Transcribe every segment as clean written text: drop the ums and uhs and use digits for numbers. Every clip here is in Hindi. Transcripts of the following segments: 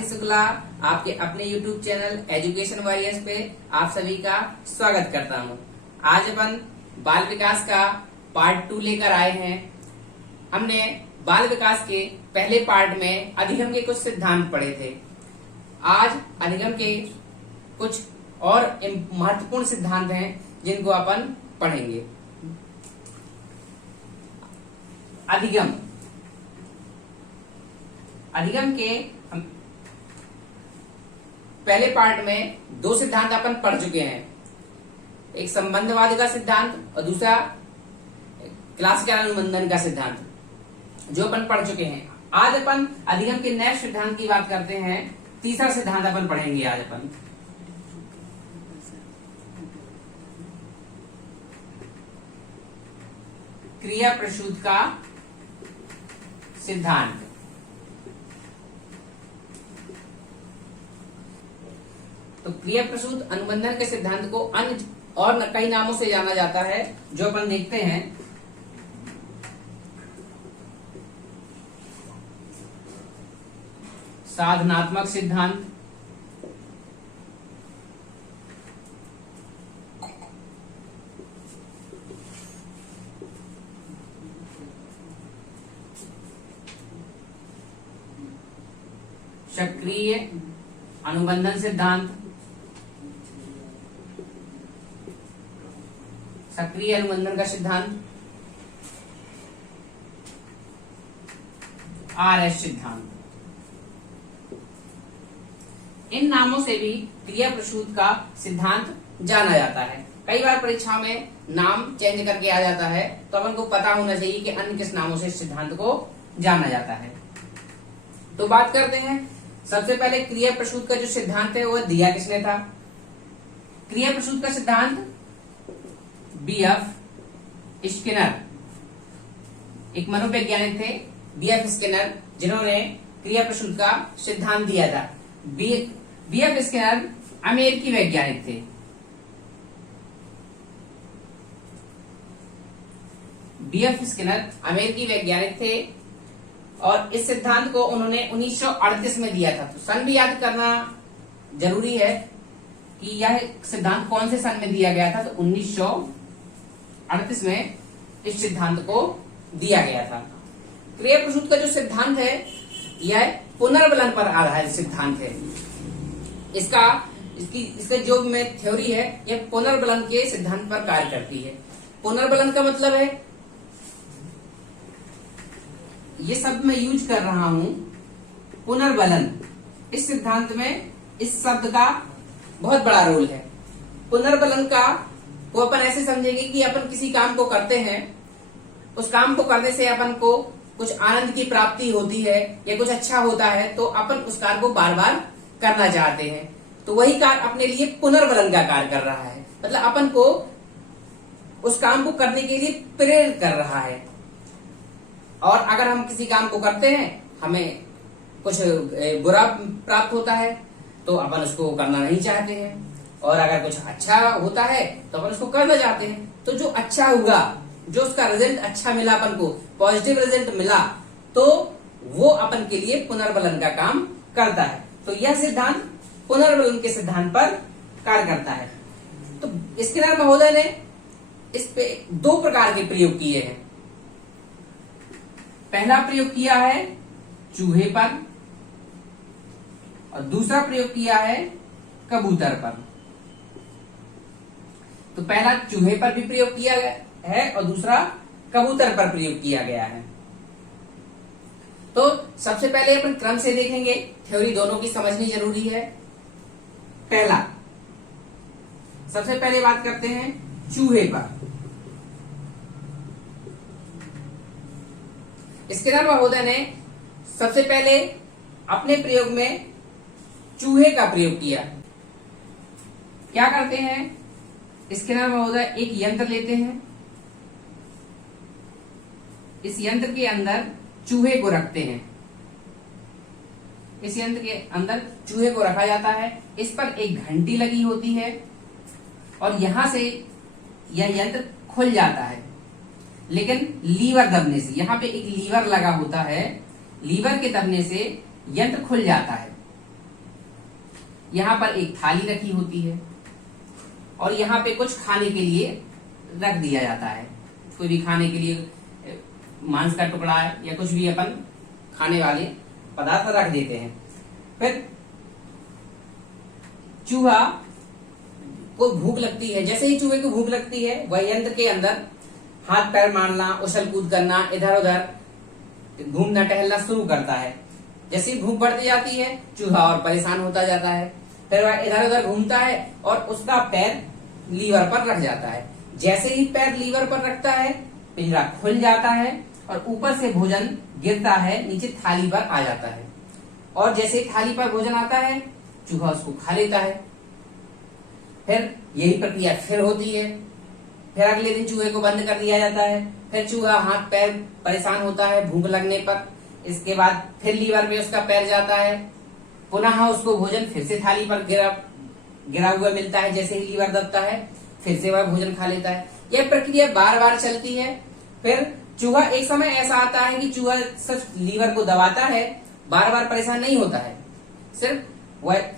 आशीष शुक्ला आपके अपने YouTube चैनल एजुकेशन वॉरियर्स पे आप सभी का स्वागत करता हूँ। आज अपन बाल विकास का पार्ट 2 लेकर आए हैं। हमने बाल विकास के पहले पार्ट में अधिगम के कुछ सिद्धांत पढ़े थे। आज अधिगम के कुछ और महत्वपूर्ण सिद्धांत हैं जिनको अपन पढ़ेंगे। अधिगम के पहले पार्ट में दो सिद्धांत अपन पढ़ चुके हैं, एक संबंधवाद का सिद्धांत और दूसरा क्लासिकल अनुबंधन का सिद्धांत जो अपन पढ़ चुके हैं। आज अपन अधिगम के नेक्स्ट सिद्धांत की बात करते हैं। तीसरा सिद्धांत अपन पढ़ेंगे आज अपन। क्रिया प्रसूत का सिद्धांत। तो क्रिया प्रसूत अनुबंधन के सिद्धांत को अन्य और कई नामों से जाना जाता है जो अपन देखते हैं। साधनात्मक सिद्धांत, सक्रिय अनुबंधन सिद्धांत, सक्रिय अनुबंधन का सिद्धांत, आरएस सिद्धांत। इन नामों से भी क्रिया प्रसूत का सिद्धांत जाना जाता है। कई बार परीक्षा में नाम चेंज करके आ जाता है, तो अपन को पता होना चाहिए कि अन्य किस नामों से इस सिद्धांत को जाना जाता है। तो बात करते हैं। सबसे पहले क्रिया प्रसूत का जो सिद्धांत है वो दिया किसने था? क्रिया प्रसूत का सिद्धांत बीएफ स्किनर, एक मनोवैज्ञानिक थे बीएफ स्किनर, जिन्होंने क्रिया प्रसूत का सिद्धांत दिया था। बीएफ स्किनर अमेरिकी वैज्ञानिक थे। बीएफ स्किनर अमेरिकी वैज्ञानिक थे और इस सिद्धांत को उन्होंने 1938 में दिया था। तो सन भी याद करना जरूरी है कि यह सिद्धांत कौन से सन में दिया गया था। तो 1938 में इस सिद्धांत को दिया गया था। क्रिया प्रसूत का जो सिद्धांत है यह पुनर्बलन पर आधारित सिद्धांत है। इसका जो में थ्योरी है यह पुनर्बलन के सिद्धांत पर कार्य करती है। पुनर्बलन का मतलब है, ये शब्द मैं यूज कर रहा हूं, पुनर्बलन। इस सिद्धांत में इस शब्द का बहुत बड़ा रोल है। पुनर्बलन का को अपन ऐसे समझेंगे कि अपन किसी काम को करते हैं, उस काम को करने से अपन को कुछ आनंद की प्राप्ति होती है या कुछ अच्छा होता है, तो अपन उस कार्य को बार बार करना चाहते हैं। तो वही कार्य अपने लिए पुनर्बलन का कार्य कर रहा है, मतलब अपन को उस काम को करने के लिए प्रेरित कर रहा है। और अगर हम किसी काम को करते हैं, हमें कुछ बुरा प्राप्त होता है तो अपन उसको करना नहीं चाहते हैं, और अगर कुछ अच्छा होता है तो अपन उसको करना चाहते हैं। तो जो अच्छा हुआ, जो उसका रिजल्ट अच्छा मिला, अपन को पॉजिटिव रिजल्ट मिला, तो वो अपन के लिए पुनर्बलन का काम करता है। तो यह सिद्धांत पुनर्बलन के सिद्धांत पर कार्य करता है। तो स्किनर महोदय ने इस पे दो प्रकार के प्रयोग किए हैं। पहला प्रयोग किया है चूहे पर और दूसरा प्रयोग किया है कबूतर पर। तो पहला चूहे पर भी प्रयोग किया गया है और दूसरा कबूतर पर प्रयोग किया गया है। तो सबसे पहले अपन क्रम से देखेंगे, थ्योरी दोनों की समझनी जरूरी है। पहला, सबसे पहले बात करते हैं चूहे पर। स्किनर महोदय ने सबसे पहले अपने प्रयोग में चूहे का प्रयोग किया। क्या करते हैं? स्किनर महोदय एक यंत्र लेते हैं, इस यंत्र के अंदर चूहे को रखते हैं। इस यंत्र के अंदर चूहे को रखा जाता है, इस पर एक घंटी लगी होती है और यहां से यह यंत्र खुल जाता है, लेकिन लीवर दबने से, यहाँ पे एक लीवर लगा होता है, लीवर के दबने से यंत्र खुल जाता है। यहाँ पर एक थाली रखी होती है और यहाँ पे कुछ खाने के लिए रख दिया जाता है। कोई भी खाने के लिए मांस का टुकड़ा है या कुछ भी अपन खाने वाले पदार्थ रख देते हैं। फिर चूहा को भूख लगती है। जैसे ही चूहे को भूख लगती है, वह यंत्र के अंदर हाथ पैर मारना, उछल कूद करना, इधर उधर घूमना टहलना शुरू करता है। जैसे ही भूख बढ़ती जाती है, चूहा और परेशान होता जाता है। फिर वह इधर उधर घूमता है और उसका पैर लीवर पर रख जाता है। जैसे ही पैर लीवर पर रखता है, पिंजरा खुल जाता है और ऊपर से भोजन गिरता है, नीचे थाली पर आ जाता है। और जैसे ही थाली पर भोजन आता है, चूहा उसको खा लेता है। फिर यही प्रक्रिया फिर होती है। फिर अगले दिन चूहे को बंद कर दिया जाता है। फिर चूहा हाथ पैर परेशान होता है भूख लगने पर। इसके बाद फिर लीवर पे उसका पैर जाता है। पुनः उसको भोजन फिर से थाली पर गिरा हुआ मिलता है। जैसे ही लीवर दबता है, फिर से वह भोजन खा लेता है। यह प्रक्रिया बार बार चलती है। फिर चूहा एक समय ऐसा आता है कि चूहा सिर्फ लीवर को दबाता है, बार बार परेशान नहीं होता है। सिर्फ वह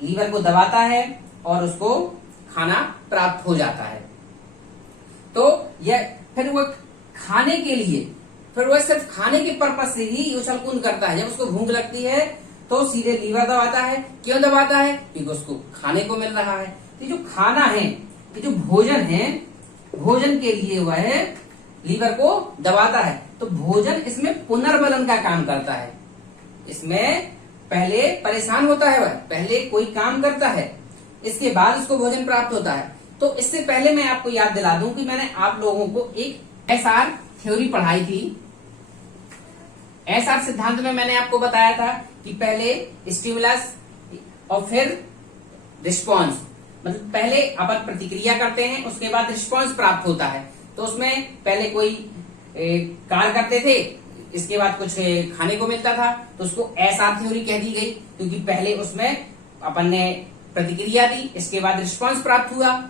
लीवर को दबाता है और उसको खाना प्राप्त हो जाता है। तो यह फिर वह खाने के लिए, फिर वह सिर्फ खाने के पर्पज से ही उछल कूद करता है। जब उसको भूख लगती है तो सीधे लीवर दबाता है। क्यों दबाता है? क्योंकि उसको खाने को मिल रहा है। ये जो खाना है, ये जो भोजन है, भोजन के लिए वह लीवर को दबाता है। तो भोजन इसमें पुनर्बलन का काम करता है। इसमें पहले परेशान होता है, वह पहले कोई काम करता है, इसके बाद उसको भोजन प्राप्त होता है। तो इससे पहले मैं आपको याद दिला दूं कि मैंने आप लोगों को एक एसआर थ्योरी पढ़ाई थी। एसआर सिद्धांत में मैंने आपको बताया था कि पहले स्टिमुलस और फिर रिस्पॉन्स, मतलब पहले अपन प्रतिक्रिया करते हैं, उसके बाद रिस्पॉन्स प्राप्त होता है। तो उसमें पहले कोई कार्य करते थे, इसके बाद कुछ खाने को मिलता था, तो उसको एसआर थ्योरी कह दी गई। क्योंकि पहले उसमें अपन ने प्रतिक्रिया दी, इसके बाद रिस्पॉन्स प्राप्त हुआ।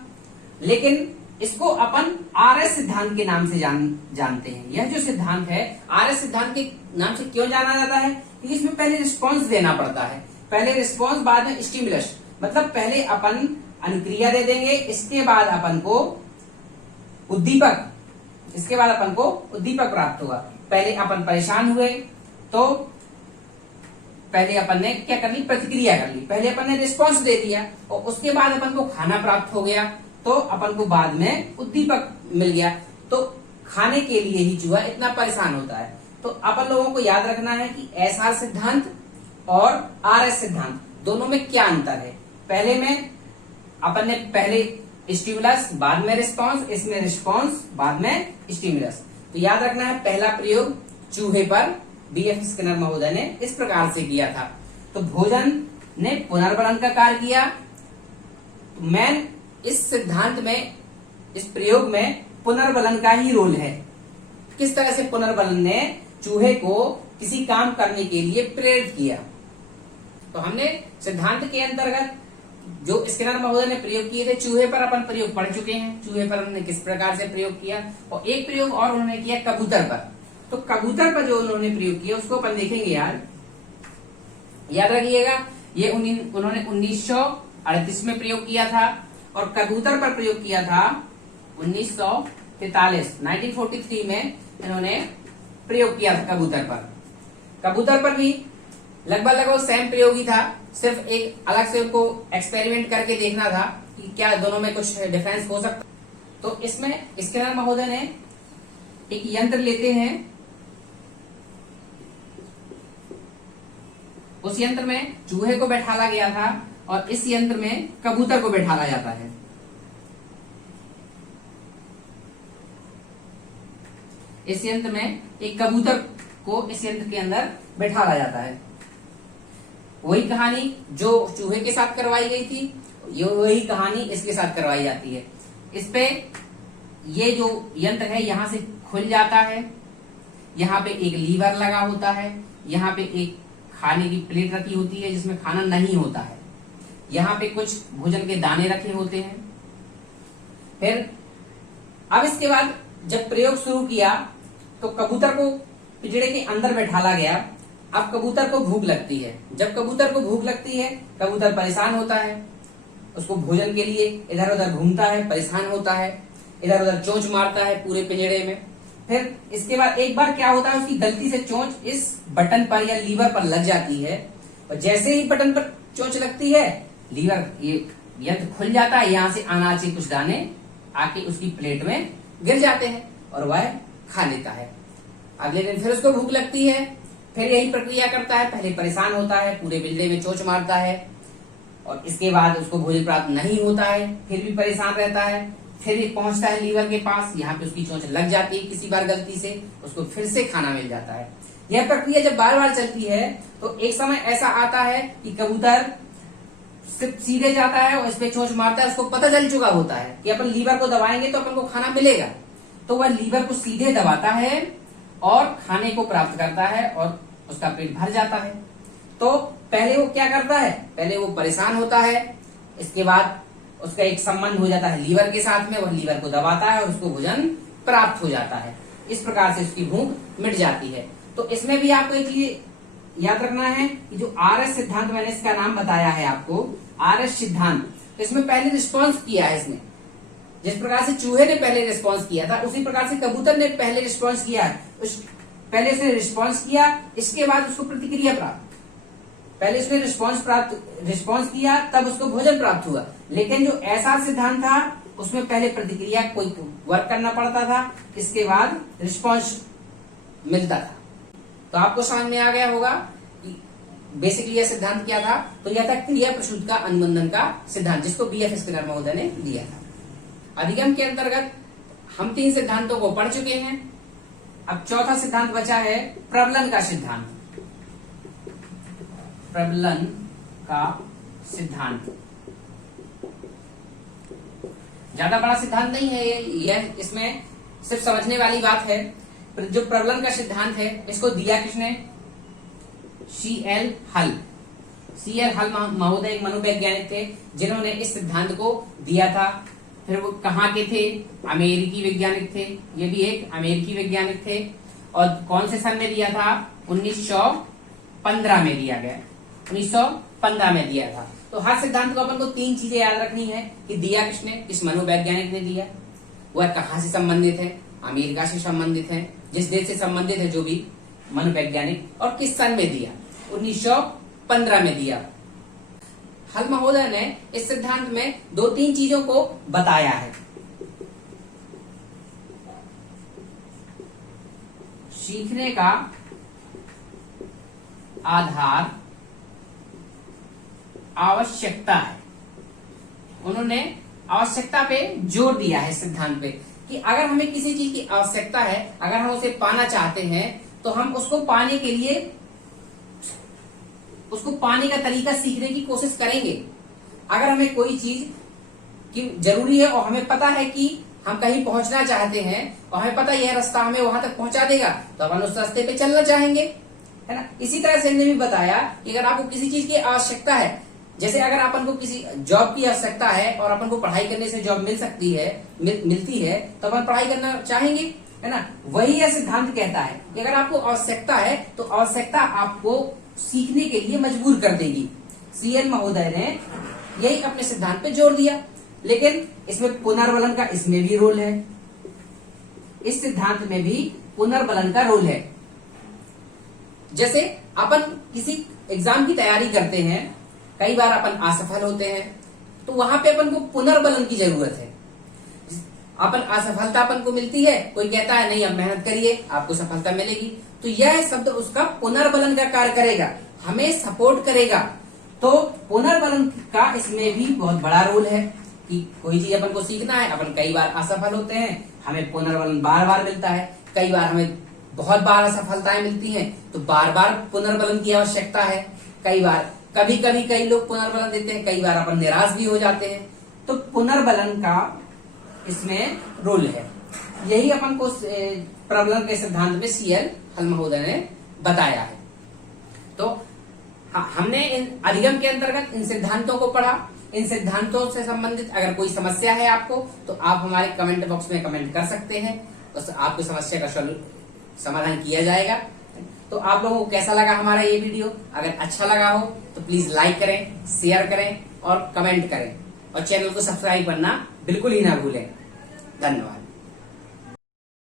लेकिन इसको अपन आरएस सिद्धांत के नाम से जानते हैं। यह जो सिद्धांत है, आरएस सिद्धांत के नाम से क्यों जाना जाता है? क्योंकि इसमें पहले रिस्पॉन्स देना पड़ता है। पहले रिस्पॉन्स, बाद में स्टिमुलस। मतलब पहले अपन अनुक्रिया दे देंगे, इसके बाद अपन को उद्दीपक, इसके बाद अपन को उद्दीपक प्राप्त होगा। पहले अपन परेशान हुए तो पहले अपन ने क्या कर ली? प्रतिक्रिया कर ली। पहले अपन ने रिस्पॉन्स दे दिया और उसके बाद अपन को खाना प्राप्त हो गया, तो अपन को बाद में उद्दीपक मिल गया। तो खाने के लिए ही चूहा इतना परेशान होता है। तो अपन लोगों को याद रखना है कि एसआर सिद्धांत और आरएस सिद्धांत दोनों में क्या अंतर है। पहले में अपन ने पहले स्टिमुलस बाद में रिस्पॉन्स, इसमें रिस्पॉन्स बाद में स्टिमुलस। तो याद रखना है, पहला प्रयोग चूहे पर बीएफ स्किनर महोदय ने इस प्रकार से किया था। तो भोजन ने पुनर्बलन का कार्य किया। तो मैन इस सिद्धांत में, इस प्रयोग में पुनर्बलन का ही रोल है। किस तरह से पुनर्बलन ने चूहे को किसी काम करने के लिए प्रेरित किया। तो हमने सिद्धांत के अंतर्गत जो स्किनर महोदय ने प्रयोग किए थे, चूहे पर अपन प्रयोग पढ़ चुके हैं। चूहे पर उन्होंने किस प्रकार से प्रयोग किया, और एक प्रयोग और उन्होंने किया कबूतर पर। तो कबूतर पर जो उन्होंने प्रयोग किया उसको अपन देखेंगे। याद रखिएगा, ये उन्होंने 1938 में प्रयोग किया था और कबूतर पर प्रयोग किया था 1943 में इन्होंने प्रयोग किया था कबूतर पर। कबूतर पर भी लगभग सेम प्रयोग ही था, सिर्फ एक अलग से उनको एक्सपेरिमेंट करके देखना था कि क्या दोनों में कुछ डिफरेंस हो सकता। तो इसमें स्किनर महोदय ने एक यंत्र लेते हैं, उस यंत्र में चूहे को बैठाला गया था और इस यंत्र में कबूतर को बैठाला जाता है। इस यंत्र में एक कबूतर को इस यंत्र के अंदर बैठाला जाता है। वही कहानी जो चूहे के साथ करवाई गई थी, ये वही कहानी इसके साथ करवाई जाती है। इस पे ये जो यंत्र है यहां से खुल जाता है, यहाँ पे एक लीवर लगा होता है, यहाँ पे एक खाने की प्लेट रखी होती है जिसमें खाना नहीं होता है, यहाँ पे कुछ भोजन के दाने रखे होते हैं। फिर अब इसके बाद जब प्रयोग शुरू किया तो कबूतर को पिंजरे के अंदर बैठाला गया। अब कबूतर को भूख लगती है। जब कबूतर को भूख लगती है, कबूतर परेशान होता है, उसको भोजन के लिए इधर उधर घूमता है, परेशान होता है, इधर उधर चोंच मारता है पूरे पिंजड़े में। फिर इसके बाद एक बार क्या होता है, उसकी गलती से चोंच इस बटन पर या लीवर पर लग जाती है, और जैसे ही बटन पर चोंच लगती है, लीवर ये यंत्र खुल जाता है, यहाँ से अनाज के कुछ दाने आके उसकी प्लेट में गिर जाते हैं और वह खा लेता है। अगले दिन फिर उसको भूख लगती है, फिर यही प्रक्रिया करता है, पहले परेशान होता है, पूरे पिंजरे में चोंच मारता है, और इसके बाद उसको भोजन प्राप्त नहीं होता है, फिर भी परेशान रहता है, फिर ये पहुंचता है लीवर के पास, यहाँ पे उसकी चोंच लग जाती है किसी बार गलती से, उसको फिर से खाना मिल जाता है। यह प्रक्रिया जब बार बार चलती है तो एक समय ऐसा आता है कि कबूतर सिर्फ सीधे जाता है और इस पे चोंच मारता है, उसको पता चल चुका होता है कि अपन लीवर को दबाएंगे तो अपन को खाना मिलेगा, तो वह लीवर को सीधे दबाता है और खाने को प्राप्त करता है और उसका पेट भर जाता है। तो पहले वो क्या करता है, पहले वो परेशान होता है, इसके बाद उसका एक संबंध हो जाता है लीवर के साथ में, वह लीवर को दबाता है और उसको भोजन प्राप्त हो जाता है। इस प्रकार से उसकी भूख मिट जाती है। तो इसमें भी आपको एक चीज याद रखना है कि जो आरएस सिद्धांत, मैंने इसका नाम बताया है आपको, आरएस सिद्धांत, तो इसमें पहले रिस्पॉन्स किया है इसने। जिस प्रकार से चूहे ने पहले रिस्पॉन्स किया था, उसी प्रकार से कबूतर ने पहले रिस्पॉन्स किया है। पहले उसने रिस्पॉन्स किया, इसके बाद उसको प्रतिक्रिया प्राप्त। पहले उसने रिस्पॉन्स किया, तब उसको भोजन प्राप्त हुआ। लेकिन जो ऐसा सिद्धांत था, उसमें पहले प्रतिक्रिया कोई वर्क करना पड़ता था, इसके बाद रिस्पॉन्स मिलता था। तो आपको समझ में आ गया होगा कि बेसिकली यह सिद्धांत क्या था। तो यह था क्रिया प्रसूत का अनुबंधन का सिद्धांत, जिसको बीएफ स्किनर महोदय ने दिया था। अधिगम के अंतर्गत हम 3 सिद्धांतों को पढ़ चुके हैं। अब चौथा सिद्धांत बचा है प्रबलन का सिद्धांत। प्रबलन का सिद्धांत ज्यादा बड़ा सिद्धांत नहीं है यह इसमें सिर्फ समझने वाली बात है। जो प्रबलन का सिद्धांत है, इसको दिया किसने, सीएल हल। सीएल हल महोदय एक मनोवैज्ञानिक थे जिन्होंने इस सिद्धांत को दिया था। फिर वो कहाँ के थे, अमेरिकी वैज्ञानिक थे, ये भी एक अमेरिकी वैज्ञानिक थे। और कौन से सन में दिया था, 1915 में दिया गया, 1915 में दिया था। तो हर सिद्धांत को अपन को 3 चीजें याद रखनी है कि दिया किसने, किस मनोवैज्ञानिक ने दिया, वह कहाँ से संबंधित है, अमेरिका से संबंधित है, जिस देश से संबंधित है जो भी मनोवैज्ञानिक, और किस सन में दिया, 1915 में दिया। हल महोदय ने इस सिद्धांत में 2-3 चीजों को बताया है। सीखने का आधार आवश्यकता है। उन्होंने आवश्यकता पे जोर दिया है सिद्धांत पे कि अगर हमें किसी चीज की आवश्यकता है, अगर हम उसे पाना चाहते हैं, तो हम उसको पाने के लिए उसको पाने का तरीका सीखने की कोशिश करेंगे। अगर हमें कोई चीज की जरूरी है और हमें पता है कि हम कहीं पहुंचना चाहते हैं और हमें पता है यह रास्ता हमें वहां तक पहुंचा देगा, तो अपन उस रास्ते पे चलना चाहेंगे, है ना। इसी तरह से हमने भी बताया कि अगर आपको किसी चीज की आवश्यकता है, जैसे अगर अपन को किसी जॉब की आवश्यकता है और अपन को पढ़ाई करने से जॉब मिल सकती है, मिलती है, तो अपन पढ़ाई करना चाहेंगे, है ना। वही यह सिद्धांत कहता है कि अगर आपको आवश्यकता है तो आवश्यकता आपको सीखने के लिए मजबूर कर देगी। सीएल महोदय ने यही अपने सिद्धांत पे जोर दिया। लेकिन इसमें पुनर्बलन का इसमें भी रोल है, इस सिद्धांत में भी पुनर्बलन का रोल है। जैसे अपन किसी एग्जाम की तैयारी करते हैं, कई बार अपन असफल होते हैं, तो वहां पे अपन को पुनर्बलन की जरूरत है। अपन असफलता अपन को मिलती है, कोई कहता है नहीं अब मेहनत करिए आपको सफलता मिलेगी, तो यह शब्द उसका पुनर्बलन का कार्य करेगा, हमें सपोर्ट करेगा। तो पुनर्बलन का इसमें भी बहुत बड़ा रोल है कि कोई चीज अपन को सीखना है, अपन कई बार असफल होते हैं, हमें पुनर्बलन बार बार मिलता है, कई बार हमें बहुत बार असफलताएं मिलती हैं, तो बार बार पुनर्बलन की आवश्यकता है। कई बार कभी कभी कई लोग पुनर्बलन देते हैं, कई बार अपन निराश भी हो जाते हैं, तो पुनर्बलन का इसमें रोल है। यही अपन को प्रबलन के सिद्धांत में सीएल हल महोदय ने बताया है। तो हमने इन अधिगम के अंतर्गत इन सिद्धांतों को पढ़ा। इन सिद्धांतों से संबंधित अगर कोई समस्या है आपको, तो आप हमारे कमेंट बॉक्स में कमेंट कर सकते हैं, तो आपकी समस्या का समाधान किया जाएगा। तो आप लोगों को कैसा लगा हमारा ये वीडियो? अगर अच्छा लगा हो तो प्लीज लाइक करें, शेयर करें और कमेंट करें, और चैनल को सब्सक्राइब करना बिल्कुल ही ना भूलें। धन्यवाद।